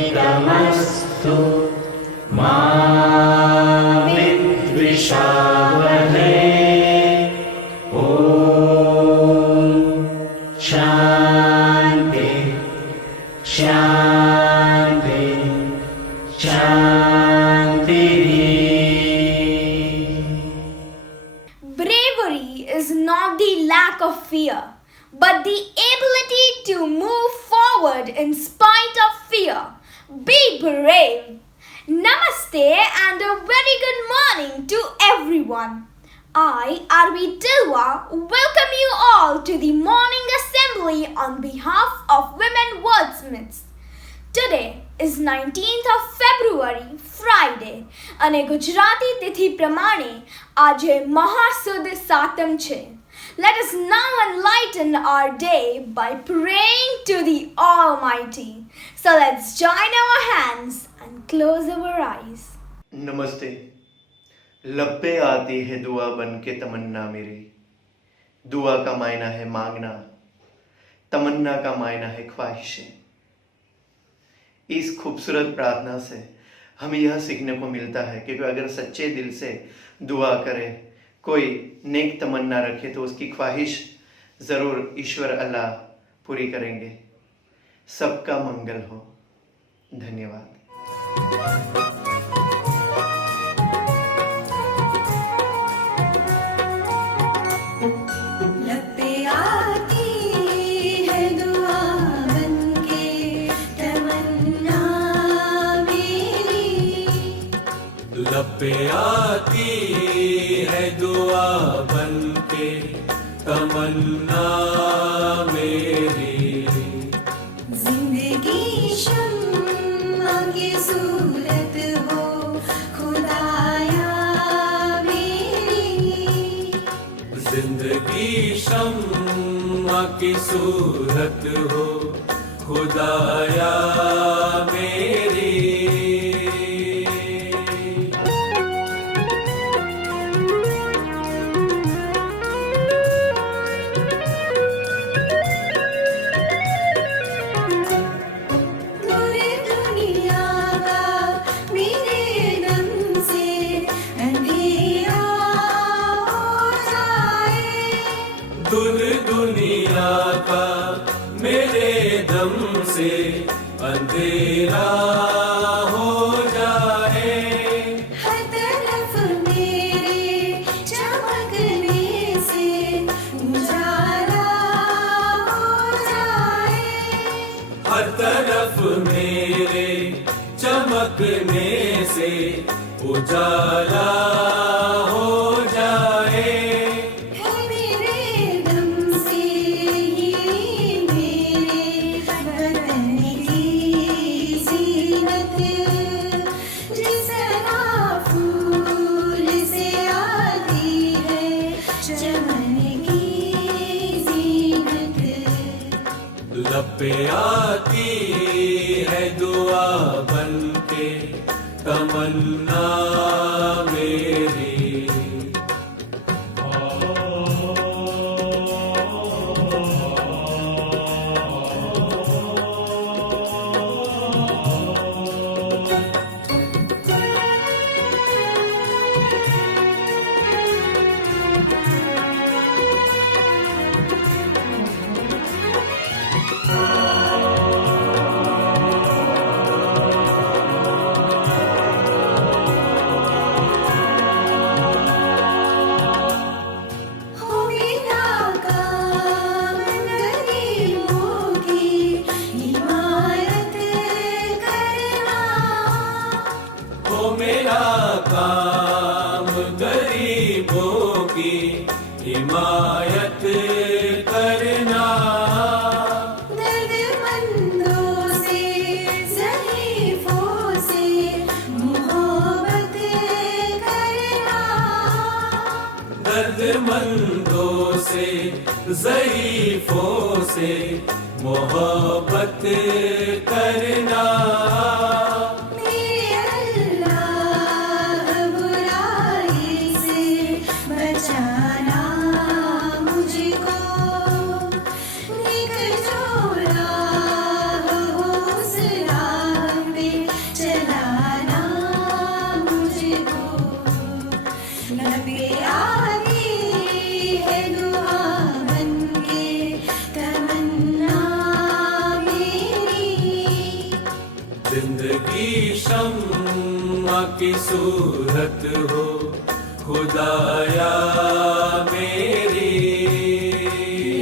तेजस्विनावधीतमस्तु मा विद्विषावहै। ॐ शान्ति शान्ति शान्तिः। Bravery is not the lack of fear, but the ability to move forward in spite of fear. Be brave. Namaste and a very good morning to everyone. I, R.V. Dilwa, welcome you all to the morning assembly on behalf of Women Wordsmiths. Today is 19th of February, Friday, અને ગુજરાતી તિથિ પ્રમાણે આજે મહાસુદ સાતમ છે. Let us now enlighten our day by praying to the Almighty. So let's join our hands and close our eyes. नमस्ते। लब पे आती है दुआ बन के तमन्ना मेरी। दुआ का मायना है मांगना, तमन्ना का मायना है ख्वाहिशें। इस खूबसूरत प्रार्थना से हमें यह सीखने को मिलता है कि अगर सच्चे दिल से दुआ करे, कोई नेक तमन्ना रखे तो उसकी ख्वाहिश ज़रूर ईश्वर अल्लाह पूरी करेंगे। सबका मंगल हो। धन्यवाद। लब पे आती है दुआ बन के तमन्ना मेरी। जिंदगी शम्मा की सूरत हो खुदाया मेरी। जिंदगी शम्मा की सूरत हो खुदाया मेरी। दूर दुनिया का मेरे दम से अंधेरा हो जाए। हर तरफ मेरे चमकने से उजाला हो जाए। हर तरफ मेरे चमकने से उजाला हो जाए। लब पे आती है दुआ बन के तमन्ना मेरी। ज़ईफ़ों से मोहब्बत करना। मेरे अल्लाह बुराई से बचाना मुझको, नेक जो राह हो उस राह पे चलाना मुझको। लबे आती है दुआ बनके तमन्ना मेरी। जिंदगी शम्मा की सूरत हो खुदाया मेरी।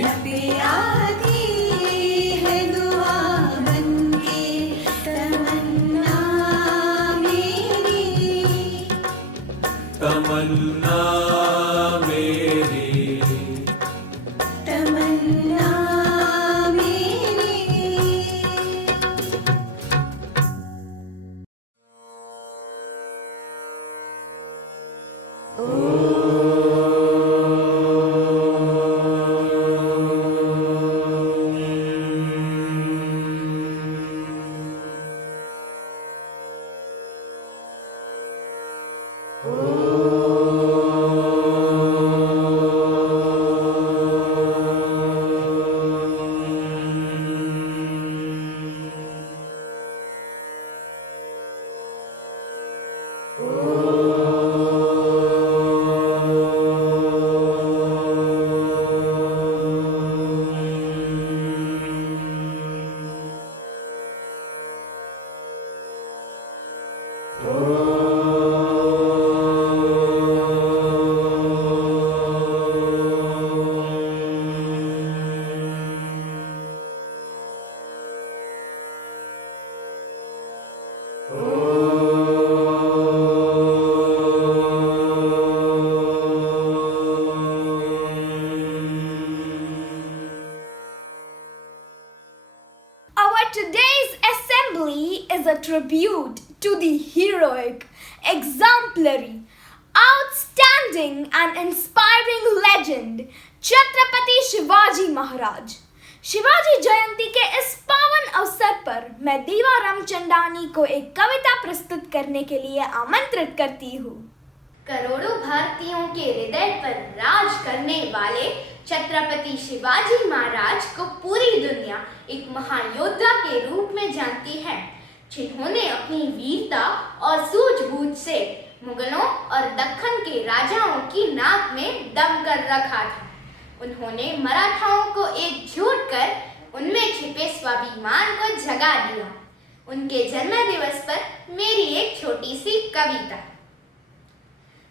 लबे आती है दुआ बनके तमन्ना मेरी। तमन्ना मेरी। तमन्ना मेरी। Our today's assembly is a tribute to the heroic, exemplary, outstanding and inspiring legend Chhatrapati Shivaji Maharaj. Shivaji जयंती के इस पावन अवसर पर मैं दीवा रामचंदानी को एक कविता प्रस्तुत करने के लिए आमंत्रित करती हूँ। करोड़ों भारतीयों के हृदय पर राज करने वाले छत्रपति शिवाजी महाराज को पूरी दुनिया एक महायोद्धा के रूप में जानती है, जिन्होंने अपनी वीरता और सूझबूझ से मुगलों और दक्कन के राजाओं की नाक में दम कर रखा था। उन्होंने मराठाओं को एकजुट कर उनमें छिपे स्वाभिमान को जगा दिया। उनके जन्मदिवस पर मेरी एक छोटी सी कविता।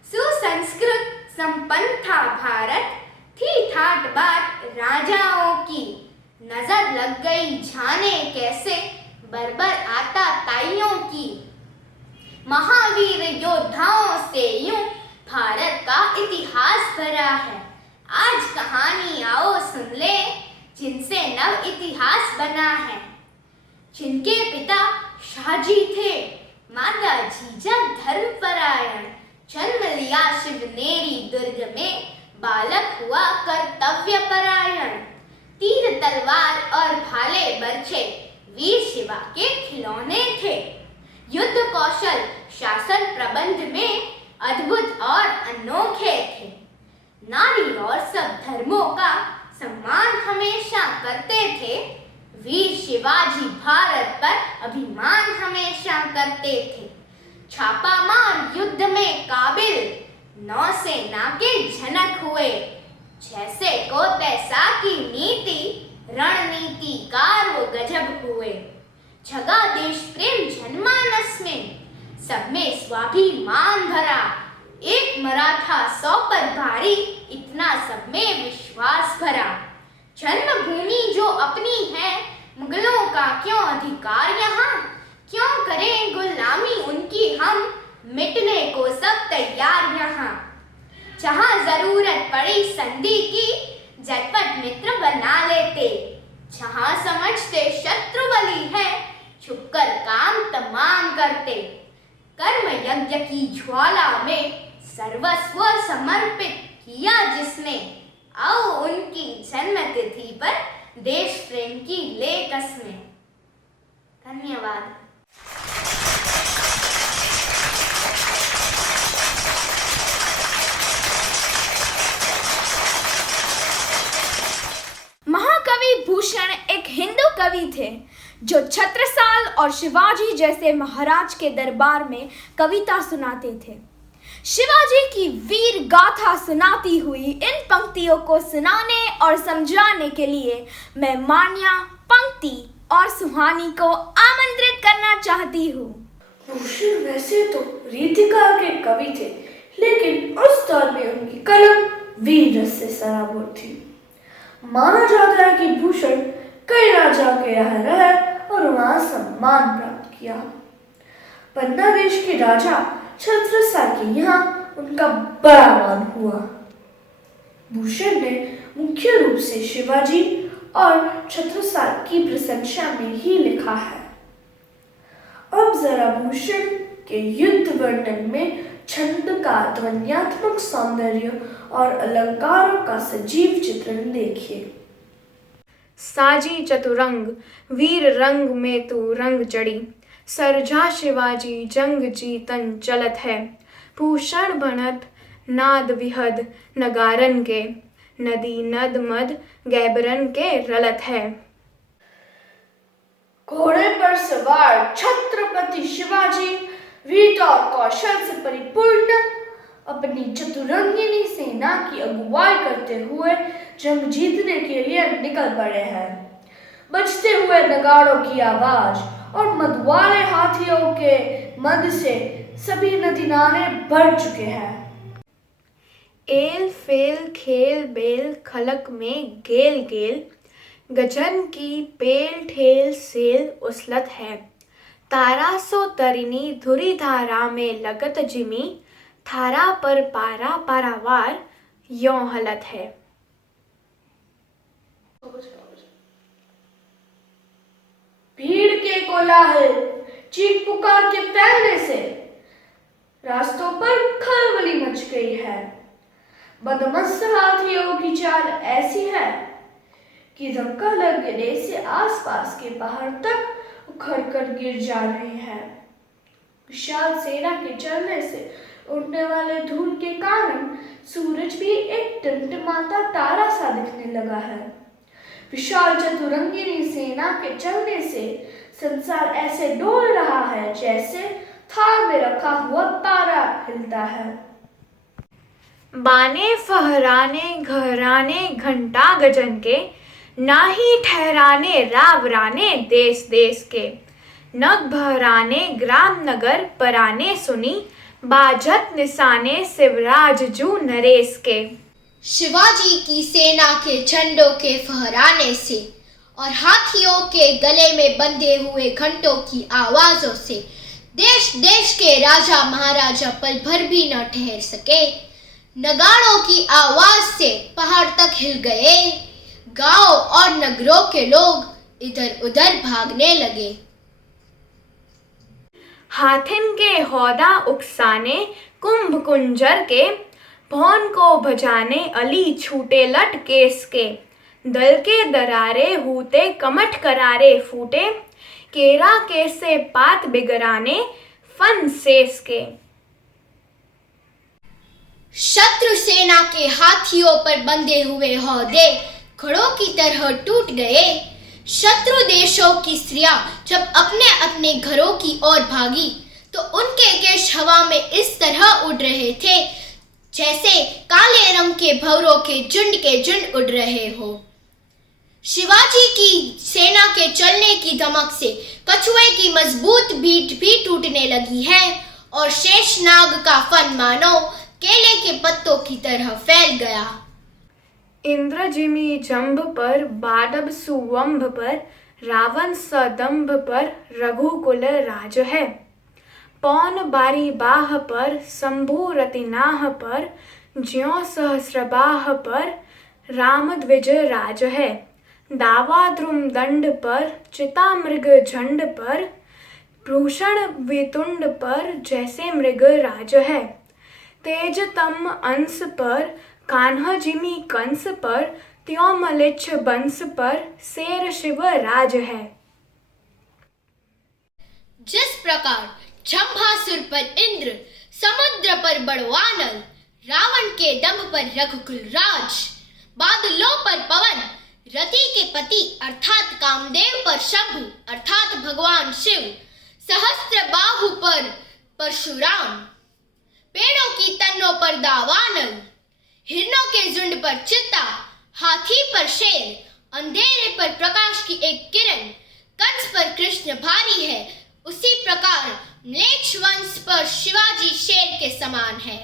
सुसंस्कृत संपन्न था भारत, थी ठाट बाट राजाओं की, नजर लग गई जाने कैसे बर्बर आता ताइयों की। महावीर योद्धाओं से यूं भारत का इतिहास भरा है। आज कहानी आओ सुन ले, जिनसे नव इतिहास बना है। जिनके पिता शाहजी थे, माता जीजा धर्मपरायण, जन्म लिया शिवनेरी दुर्ग में, बालक हुआ कर्तव्य परायण। तीर तलवार और भाले बर्छे वीर शिवा के खिलौने थे। युद्ध कौशल शासन प्रबंध में अद्भुत और अनोखे थे। नारी और सब धर्मों का सम्मान हमेशा करते थे। वीर शिवाजी भारत पर अभिमान हमेशा करते थे। छापामार युद्ध में काबिल नौसेना के जनक हुए। जैसे को तैसा की नीति रणनीतिकार वो गजब हुए। जगा देश प्रेम जनमानस में, सब में स्वाभिमान भरा। एक मराठा 100 पर भारी, इतना सब में विश्वास भरा। जन्मभूमि जो अपनी है, मुगलों का क्यों अधिकार यहाँ। क्यों करें गुलामी उनकी हम, मिटने को सब तैयार यहाँ। जहाँ जरूरत पड़ी संधि की, झटपट मित्र बना लेते। जहाँ समझते शत्रु बली है, छुपकर काम तमाम करते। कर्म यज्ञ की ज्वाला में सर्वस्व समर्पित किया जिसने, आओ उनकी जन्मतिथि पर देश प्रेम की ले कस्में। धन्यवाद। महाकवि भूषण एक हिंदू कवि थे जो छत्रसाल और शिवाजी जैसे महाराज के दरबार में कविता सुनाते थे। शिवाजी की वीर गाथा सुनाती हुई इन पंक्तियों को सुनाने और समझाने के लिए मैं मान्या, पंक्ति और सुहानी को आमंत्रित करना चाहती हूँ। भूषण वैसे तो रीतिकार के कवि थे, लेकिन उस दौर में उनकी कलम वीर रस से सराबोर थी। माना जाता है कि भूषण कई राजाओं के यहाँ रहे और वहां सम्मान प्राप्त किया। पन्ना देश के राजा छत्रसाल के यहाँ उनका बड़ा मान हुआ। भूषण ने मुख्य रूप से शिवाजी और छत्रसाल की प्रशंसा में ही लिखा है। अब जरा भूषण के युद्ध वर्णन में छंद का ध्वन्यात्मक सौंदर्य और अलंकारों का सजीव चित्रण देखिए। साजी चतुरंग वीर रंग में तू रंग चढ़ी, सरजा शिवाजी जंग जीतन चलत है। भूषण बनत नाद विहद नगारन के, नदी नद मद गैबरन के रलत है। घोड़े पर सवार छत्रपति शिवाजी वीरता और कौशल से परिपूर्ण अपनी चतुरंगिनी सेना की अगुवाई करते हुए जंग जीतने के लिए निकल पड़े हैं। बजते हुए नगाड़ों की आवाज और मदवाले हाथियों के मद से सभी नदी नाले भर चुके हैं। एल फेल खेल बेल खलक में गेल गेल, गजन की पेल ठेल सेल उसलत है। तारा सो तरिनी धुरी धारा में लगत जिमी, थारा पर पारा पारावार यों हलत है। भीड़ के कोलाहल चीख पुकार के फैलने से रास्तों पर खलबली मच गई है। बदमस्त हाथियों की चाल ऐसी है कि धक्का लगने से आसपास के पहाड़ तक उखड़ कर गिर जा रहे हैं। विशाल सेना के चलने से उड़ने वाले धूल के कारण सूरज भी एक टिमटिमाता तारा सा दिखने लगा है। विशाल चतुरंगिनी सेना के चलने से संसार ऐसे डोल रहा है जैसे थाल में रखा हुआ तारा हिलता है। बाने फहराने घहराने घंटा गजन के, ना ही ठहराने रावराने देश देश के। नग बहराने ग्राम नगर पराने सुनी, बाजत निशाने शिवराज जू नरेश के। शिवाजी की सेना के झंडों के फहराने से और हाथियों के गले में बंधे हुए घंटों की आवाजों से देश देश के राजा महाराजा पल भर भी न ठहर सके। नगाड़ों की आवाज से पहाड़ तक हिल गए। गांव और नगरों के लोग इधर उधर भागने लगे। हाथिन के हौदा उकसाने कुंभ कुंजर के, भौन को भजाने अली छूटे लट केस के। दल के दरारे हूते कमठ करारे फूटे, केरा के से पात बिगराने फन शेष के। शत्रु सेना के हाथियों पर बंधे हुए हौदे घड़ों की तरह टूट गए। शत्रु देशों की स्त्रियां जब अपने अपने घरों की ओर भागी तो उनके केश हवा में इस तरह उड़ रहे थे जैसे काले रंग के भंवरों के झुंड उड़ रहे हो। शिवाजी की सेना के चलने की धमक से कछुए की मजबूत बीट भी टूटने लगी है और शेषनाग का फन मानो केले के पत्तों की तरह फैल गया। इंद्रजिमी जंभ पर बाडब सुवंभ पर, रावण सदंभ पर रघुकुल राज है। पौन बारी बाह पर शंभु रतिनाह पर, ज्यों सहस्रबाह पर राम द्विज राज है। दावा द्रुम दंड पर चिता मृग झंड पर, भूषण वितुंड पर जैसे मृग राज है। तेजतम अंश पर कान्हा जिमी कंस पर, त्यों मलिच्छ बंस पर, शेर शिव राज है। जिस प्रकार जम्भासुर पर इंद्र, समुद्र पर बड़वानल, रावण के दंभ पर रघुकुल राज, बादलों पर पवन, रति के पति अर्थात कामदेव पर शंभु अर्थात भगवान शिव, सहस्त्र बाहु पर परशुराम, पेड़ों की तन्नों पर दावानल, हिरणों के झुंड पर चित्ता, हाथी पर शेर, अंधेरे पर प्रकाश की एक किरण, कंस पर कृष्ण भारी है, उसी प्रकार म्लेच्छ वंश पर शिवाजी शेर के समान है।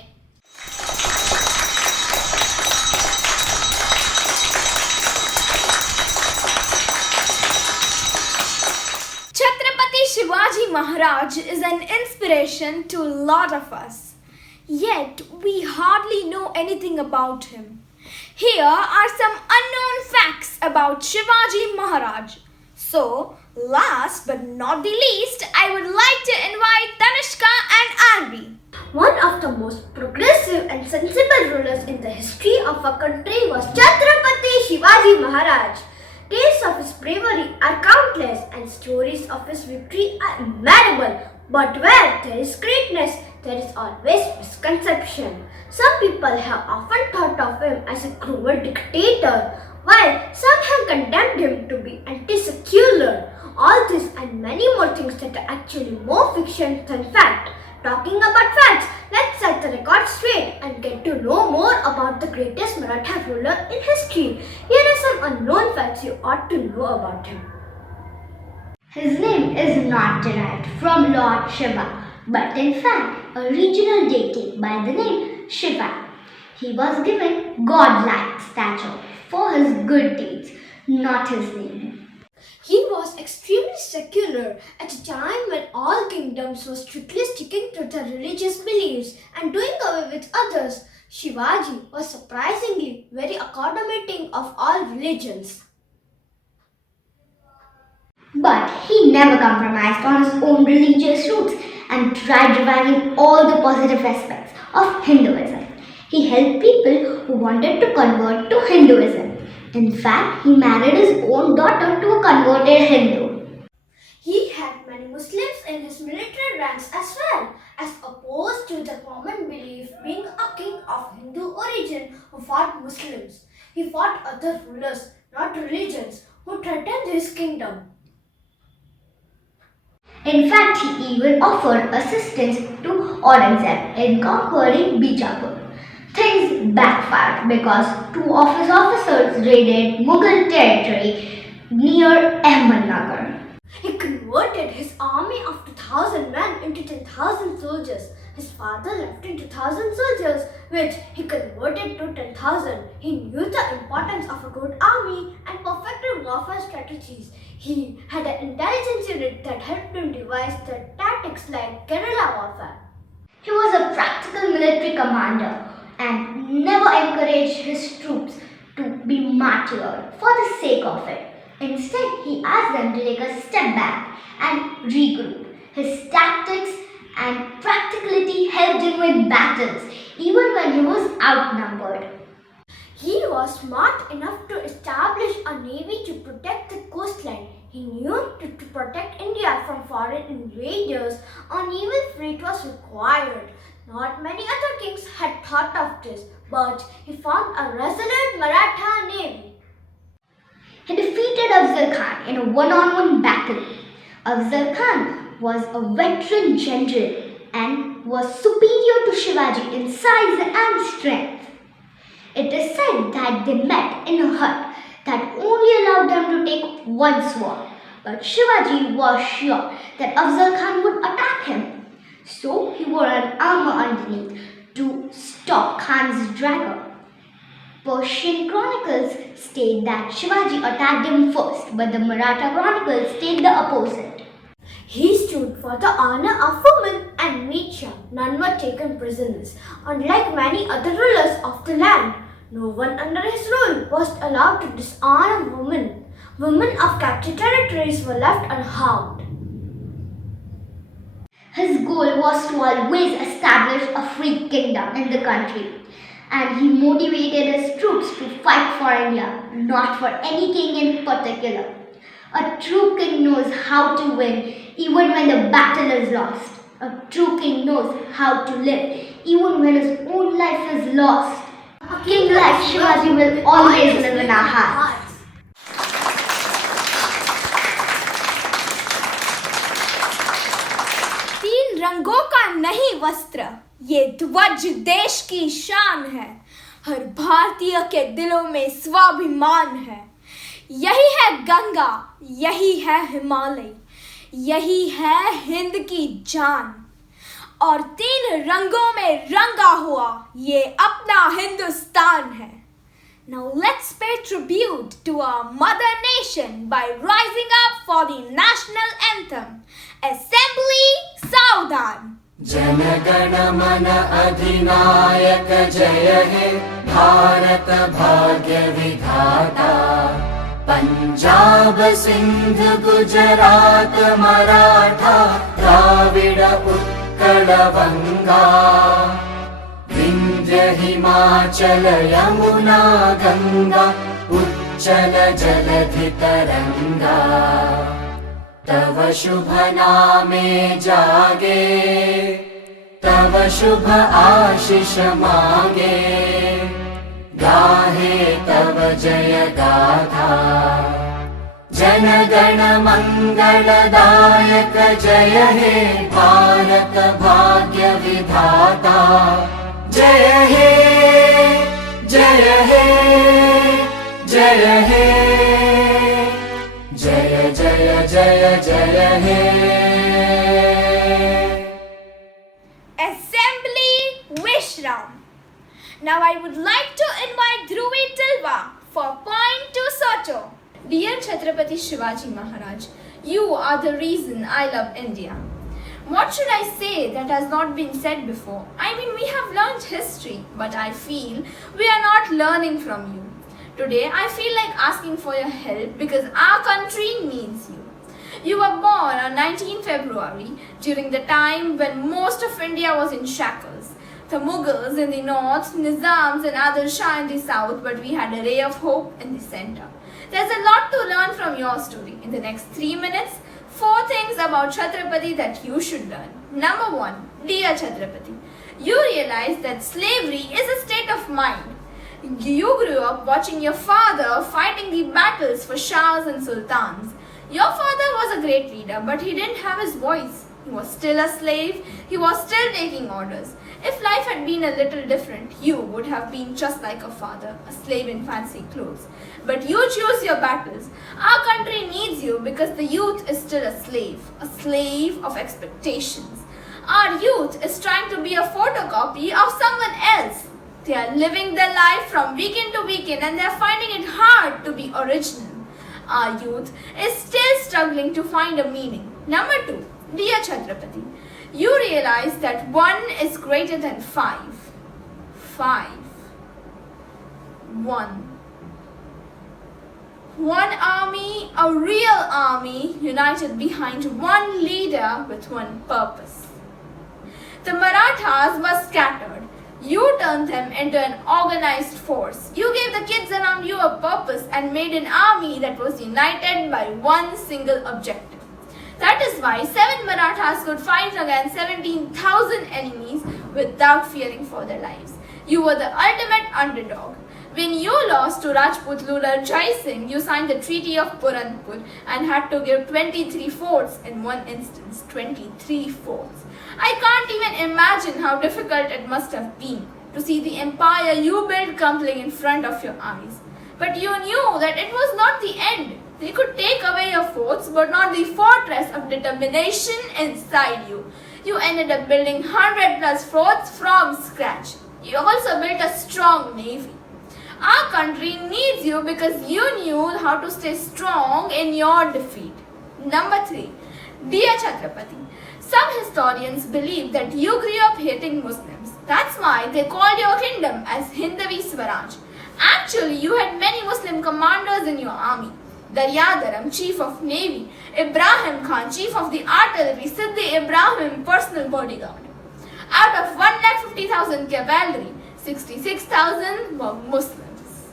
Chhatrapati Shivaji Maharaj is an inspiration to a lot of us. Yet we hardly know anything about him. Here are some unknown facts about Shivaji Maharaj. So, last but not the least, I would like to invite Tanishka and Arvi. One of the most progressive and sensible rulers in the history of our country was Chhatrapati Shivaji Maharaj. Tales of his bravery are countless and stories of his victory are innumerable. But where there is greatness, there is always misconception. Some people have often thought of him as a cruel dictator, while some have condemned him to be anti-secular. All this and many more things that are actually more fiction than fact. Talking about facts, let's set the record straight and get to know more about the greatest Maratha ruler in history. Here are some unknown facts you ought to know about him. His name is not derived from Lord Shiva, but in fact a regional deity by the name Shiva. He was given godlike stature for his good deeds, not his name. He was extremely secular at a time when all kingdoms were strictly sticking to their religious beliefs and doing away with others. Shivaji was surprisingly very accommodating of all religions. But he never compromised on his own religious roots and tried reviving all the positive aspects of Hinduism. He helped people who wanted to convert to Hinduism. In fact, he married his own daughter to a converted Hindu. He had many Muslims in his military ranks as well, as opposed to the common belief being a king of Hindu origin who fought Muslims. He fought other rulers, not religions, who threatened his kingdom. In fact, he even offered assistance to Aurangzeb in conquering Bijapur. Things backfired because two of his officers raided Mughal territory near Ahmednagar. He converted his army of 2,000 men into 10,000 soldiers. His father left him 2,000 soldiers, which he converted to 10,000. He knew the importance of a good army and perfected warfare strategies. He had an intelligence unit that helped him devise the tactics like guerrilla warfare. He was a practical military commander and never encouraged his troops to be martyred for the sake of it. Instead, he asked them to take a step back and regroup. His tactics and practicality helped him win battles even when he was outnumbered. He was smart enough to establish a navy to protect the coastline. He knew to protect India from foreign invaders, a naval fleet was required. Not many other kings had thought of this, but he formed a resolute Maratha navy. He defeated Afzal Khan in a one-on-one battle. Afzal Khan was a veteran general and was superior to Shivaji in size and strength. It is said that they met in a hut that only allowed them to take one sword. But Shivaji was sure that Afzal Khan would attack him. So he wore an armor underneath to stop Khan's dagger. Persian chronicles state that Shivaji attacked him first, but the Maratha chronicles state the opposite. He stood for the honor of women and made sure none were taken prisoners. Unlike many other rulers of the land, no one under his rule was allowed to dishonor women. Women of captured territories were left unharmed. His goal was to always establish a free kingdom in the country, and he motivated his troops to fight for India, not for any king in particular. A true king knows how to win even when the battle is lost. A true king knows how to live even when his own life is lost. A king like Shivaji will always live in our hearts. तीन रंगों का नहीं वस्त्र, ये ध्वज देश की शान है। हर भारतीय के दिलों में स्वाभिमान है। यही है गंगा, यही है हिमालय, यही है हिंद की जान। और तीन रंगों में रंगा हुआ ये अपना हिंदुस्तान है। Now let's pay tribute to our mother nation by rising up for the national anthem. Assembly Saudhan. Jana Gana मन अधिनायक जय हे भारत भाग्य विधाता। पंजाब सिंध गुजरात मराठा द्राविड़ उत्कल बंगा। विंध्य हिमाचल यमुना गंगा उच्चल जलधि तरंगा। तव शुभ नामे जागे, तव शुभ आशीष मांगे। गाहे तव जय गाथा, जन गण मंगलदायक जय हे भारत भाग्य विधाता। जय हे जय हे जय हे जय जय जय जय हे। Assembly Vishram. Now I would like to invite Dhruvi Tilva for point to Soto. Dear Chhatrapati Shivaji Maharaj, you are the reason I love India. What should I say that has not been said before? I mean, we have learned history, but I feel we are not learning from you. Today, I feel like asking for your help because our country needs you. You were born on 19 February during the time when most of India was in shackles. The Mughals in the north, Nizams and Adil Shah in the south, but we had a ray of hope in the center. There's a lot to learn from your story. In the next 3 minutes, 4 things about Chhatrapati that you should learn. Number 1, dear Chhatrapati, you realize that slavery is a state of mind. You grew up watching your father fighting the battles for Shahs and Sultans. Your father was a great leader, but he didn't have his voice. He was still a slave. He was still taking orders. If life had been a little different, you would have been just like a father, a slave in fancy clothes. But you choose your battles. Our country needs you because the youth is still a slave of expectations. Our youth is trying to be a photocopy of someone else. They are living their life from weekend to weekend and they are finding it hard to be original. Our youth is still struggling to find a meaning. Number 2, dear Chhatrapati, you realize that 1 is greater than 5. 5. 1. One army, a real army, united behind one leader with one purpose. The Marathas were scattered. You turned them into an organized force. You gave the kids around you a purpose and made an army that was united by one single objective. That is why 7 Marathas could fight against 17,000 enemies without fearing for their lives. You were the ultimate underdog. When you lost to Rajput ruler Jai Singh, you signed the Treaty of Puranpur and had to give 23 forts in one instance. 23 forts. I can't even imagine how difficult it must have been to see the empire you built crumbling in front of your eyes. But you knew that it was not the end. They could take away your forts, but not the fortress of determination inside you. You ended up building 100 plus forts from scratch. You also built a strong navy. Our country needs you because you knew how to stay strong in your defeat. Number 3, dear Chhatrapati, some historians believe that you grew up hating Muslims. That's why they called your kingdom as Hindavi Swaraj. Actually, you had many Muslim commanders in your army. Daryadaram, chief of navy, Ibrahim Khan, chief of the artillery, Siddi Ibrahim, personal bodyguard. Out of 150,000 cavalry, 66,000 were Muslims.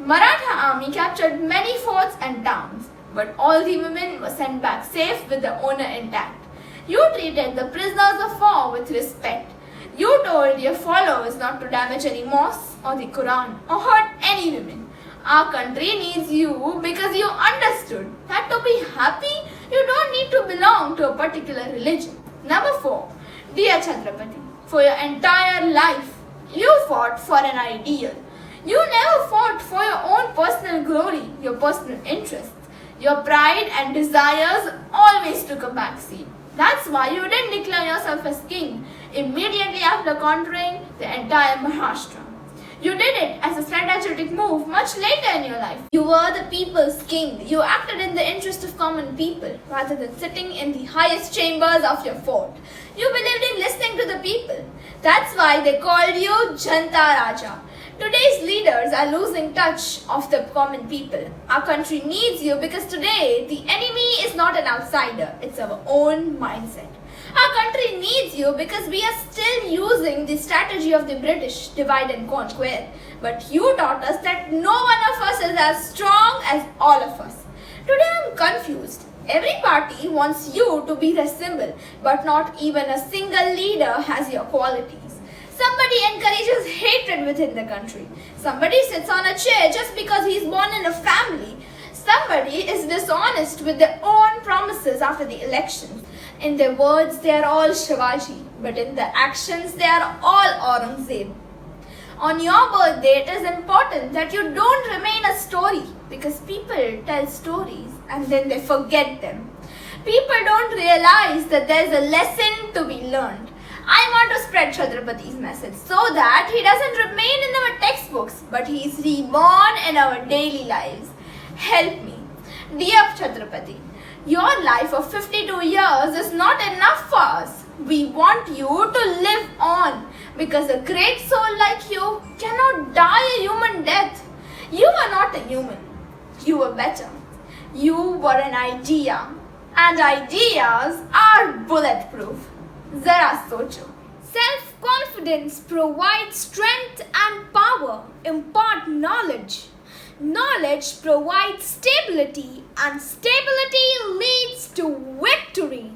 Maratha army captured many forts and towns, but all the women were sent back safe with the owner intact. You treated the prisoners of war with respect. You told your followers not to damage any mosques or the Quran or hurt any women. Our country needs you because you understood that to be happy, you don't need to belong to a particular religion. Number 4. Dear Chhatrapati, for your entire life, you fought for an ideal. You never fought for your own personal glory, your personal interests. Your pride and desires always took a back seat. That's why you didn't declare yourself as king immediately after conquering the entire Maharashtra. You did it as a strategic move much later in your life. You were the people's king. You acted in the interest of common people rather than sitting in the highest chambers of your fort. You believed in listening to the people. That's why they called you Janta Raja. Today's leaders are losing touch of the common people. Our country needs you because today the enemy is not an outsider, it's our own mindset. Our country needs you because we are still using the strategy of the British, divide and conquer. But you taught us that no one of us is as strong as all of us. Today I'm confused. Every party wants you to be their symbol, but not even a single leader has your qualities. Somebody encourages hatred within the country. Somebody sits on a chair just because he's born in a family. Somebody is dishonest with their own promises after the election. In their words, they are all Shivaji, but in their actions, they are all Aurangzeb. On your birthday, it is important that you don't remain a story because people tell stories and then they forget them. People don't realize that there is a lesson to be learned. I want to spread Chhatrapati's message so that he doesn't remain in our textbooks, but he is reborn in our daily lives. Help me. Dear Chhatrapati, your life of 52 years is not enough for us. We want you to live on because a great soul like you cannot die a human death. You were not a human. You were better. You were an idea. And ideas are bulletproof. Zara socho. Self-confidence provides strength and power, impart knowledge. Knowledge provides stability and stability leads to victory.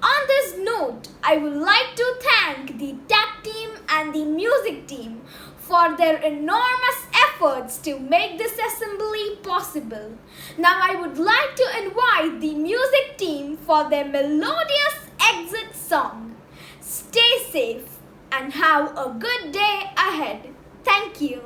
On this note, I would like to thank the tag team and the music team for their enormous efforts to make this assembly possible. Now I would like to invite the music team for their melodious exit song. Stay safe and have a good day ahead. Thank you.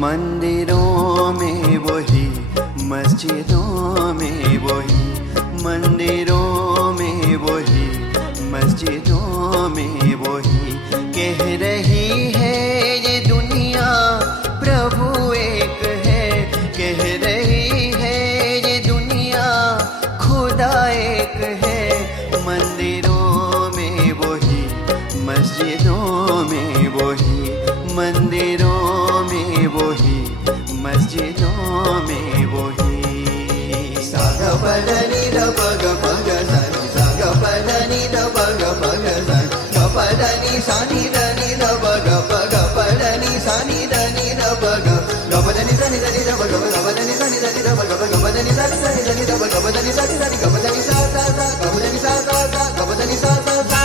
मंदिरों में वही, मस्जिदों में वही, मंदिरों में वही, मस्जिदों में वही, कह रही है ये दुनिया प्रभु एक है, कह रही है ये दुनिया खुदा एक है। मंदिरों में वही, मस्जिदों में वही, मंदिरों में वही, मस्जिदों में वही। साग पदनी द पग पग सनि, साग पदनी द पग पग सनि, ग पदनी सनि दनि द पग पग पदनी सनि दनि द पग, ग पदनी सनि दनि द पग, ग पदनी सनि दनि द पग, ग पदनी सनि दनि द पग, ग पदनी सनि दनि, ग पदनी सा सा सा, ग पदनी सा सा सा, ग पदनी सा सा सा।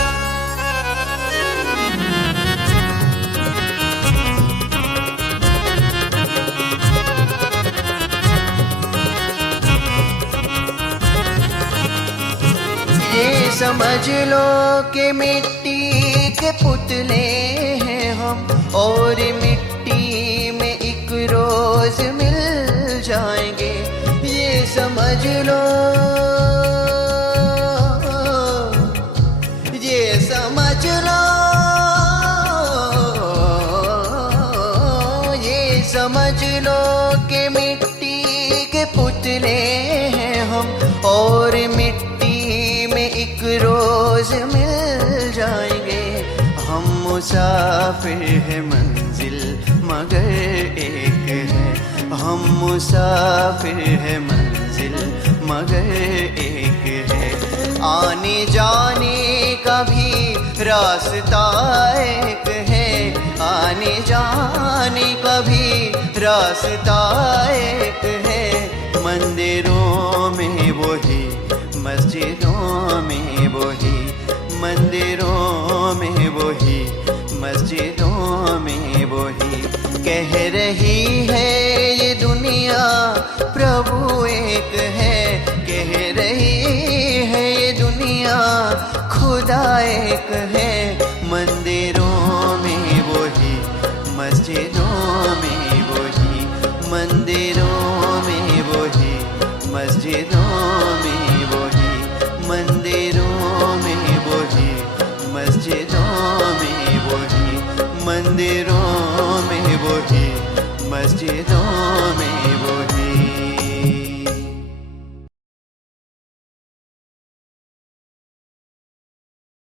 ये समझ लो कि मिट्टी के पुतले हैं हम, और मिट्टी में एक रोज मिल जाएंगे। ये समझ लो, ये समझ लो, ये समझ लो कि मिट्टी के पुतले हैं हम, और मिट्टी में एक रोज मिल जाएंगे। हम मुसाफिर है मंजिल मगर एक है, हम मुसाफिर है मंजिल मगर एक है। आने जाने का भी रास्ता एक है, आने जाने का भी रास्ता एक है। मंदिरों में वही, मस्जिदों में वही, मंदिरों में वही, मस्जिदों में वही। कह रही है ये दुनिया प्रभु एक है, कह रही है ये दुनिया खुदा एक है। मंदिरों में वही, मस्जिदों में वही, मंदिरों में वही, मस्जिदों में वही, मंदिरों में वही, मस्जिदों में वही, मंदिरों में वही, मस्जिदों में